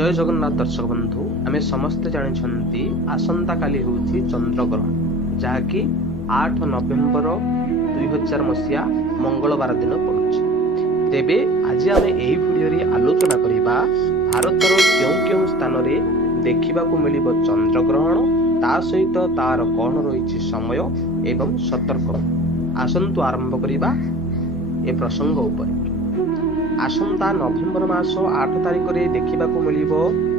जय जगन्नाथ दर्शक बंधु आम समस्ते जानते आसंता काली हूँ चंद्रग्रहण जहाँकि 8 नवेम्बर 2000 मसीहा मंगलवार दिन पड़ुछि। तेबे आज आम यही भिडियो आलोचना करबा भारतर क्यों स्थान में देखा मिल चंद्रग्रहण ता सहित तार कौन रही समय एवं सतर्क। आसंतु आरंभ करबा ए प्रसंग उपर। आसंता नवेम्बर मास 8 तारिख में देखा मिल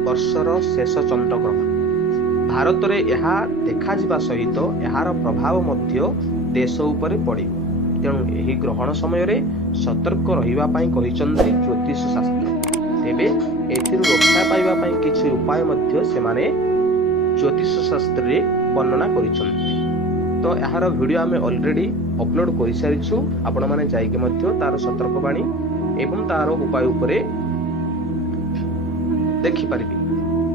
वर्षर शेष चंद्रग्रहण। भारत में यह देखा सहित यार प्रभाव मध्य देश उपर पड़े। तेणु यही ग्रहण समय सतर्क रही ज्योतिष शास्त्र। तेबे एथिरु रक्षा पाइबा किछि उपाय मध्य सेमाने ज्योतिष शास्त्र रे वर्णना करिसंती। तो यार वीडियो आमे ऑलरेडी अपलोड कर सारिछु। आपण माने जाइके मध्य तार सतर्क बाणी एवं तार उपाय उपरे देखि परिबे।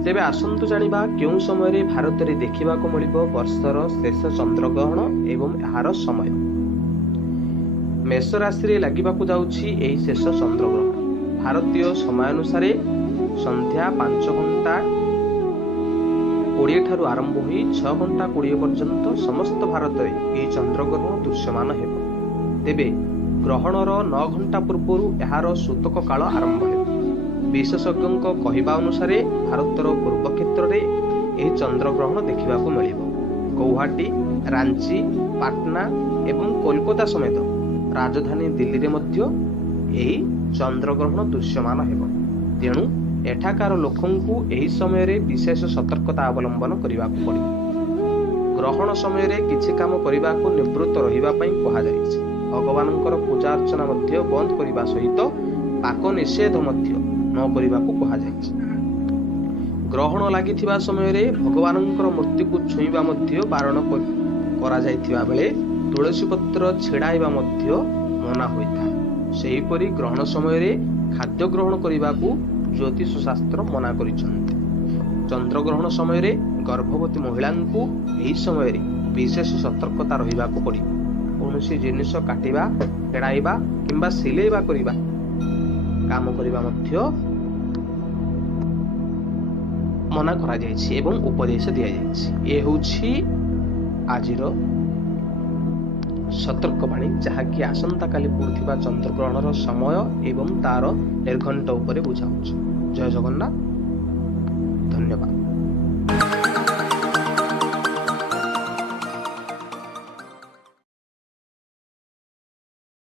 तेबे आसंतु जानिबा केउं समय रे भारत रे देखिबा को मिलिबो वर्षर शेष चंद्रग्रहण एवं यार समय। मेष राशि रे लागिबा को जाउछि एही शेष चंद्रग्रहण। भारतीय समय अनुसार संध्या 5 घंटा 20 ठारू आरंभ होई 6 घंटा 20 पर्यंत समस्त भारत रे एही चंद्रग्रहण दृश्यमान हेबो। तेबे ग्रहणर 9 घंटा पूर्व यार सूतक काल आरंभ हो। विशेषज्ञों कहवा अनुसार भारतर पूर्व क्षेत्र में यह चंद्रग्रहण देखा मिल। गौहाटी, रांची, पाटना एवं कोलकाता समेत राजधानी दिल्ली रे मध्य यही चंद्रग्रहण दृश्यमान हेब। तेणु एठाकार लोकंकु एही समय रे विशेष सतर्कता अवलंबन करने पड़े। ग्रहण समय रे किछि काम करने को निवृत्त रहिबा पई कहा जायछि। भगवानंकर पूजा अर्चना मध्य बंद करने सहित पाक निषेध मध्य न करने को कहा जायछि। ग्रहण लागिथिबा समय रे भगवानंकर मूर्ति को छुईबा मध्य बारण करा जायथिबा बेले तुलसी पत्र छेड़ाइबा मध्य मना होइथा। सेही परि ग्रहण समय रे खाद्य ग्रहण करने को ज्योतिष शास्त्र मना करिसंति। चंद्रग्रहण समय रे गर्भवती महिला को एही समय रे विशेष सतर्कता रहिबा को पड़ी। कौनसी जिनिष काटिबा, फेड़ाइबा किंबा सिलेइबा करिबा काम करिबा मध्य मना करा जायछि एवं उपदेश दिया जायछि। ए होछि आजिर सतर्कवाणी जहाँकि आसंता काली पड़ुथिबा चंद्रग्रहणर समय एवं तार निर्घंट उपरे बुझाउछि। जय जगन्नाथ, धन्यवाद।